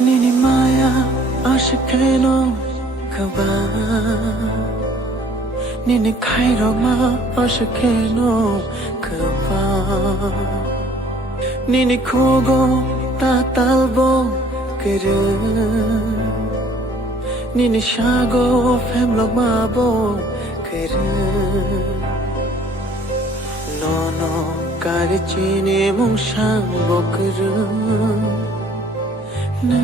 Nini Maya Ashikeno Kaba Nini Kairoma Ashikeno Kaba Nini Kogo Tatalbo Kere Nini Shago Femlo Mabo Kere No no Karichini Mushang Bokuru Na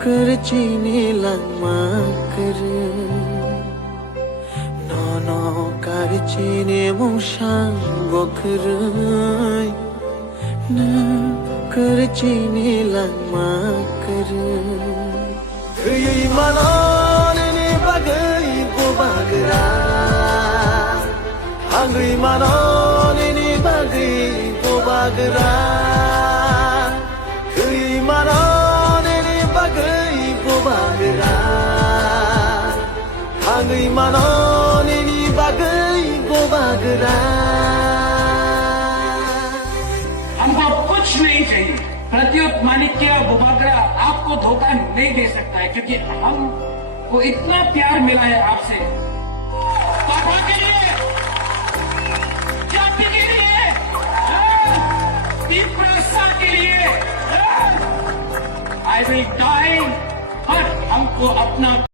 Karichini Langma Kere No no Karichini Mushang Bokuru Na Karichini Langma Kere Kuyui Manon Ni Bagai Bobagra Hungry Manon Ni Bagai Bobagra Kuyui Manon Ni Bagai Bobagra Hungry Manon Ni Bagai Bobagra हमको कुछ नहीं चाहिए। प्रत्युत माणिक्य बुबागरा आपको धोखा नहीं दे सकता है, क्योंकि हमको इतना प्यार मिला है आपसे। पापा के लिए, जाति के लिए, विप्रसा के लिए, I will die, पर हमको अपना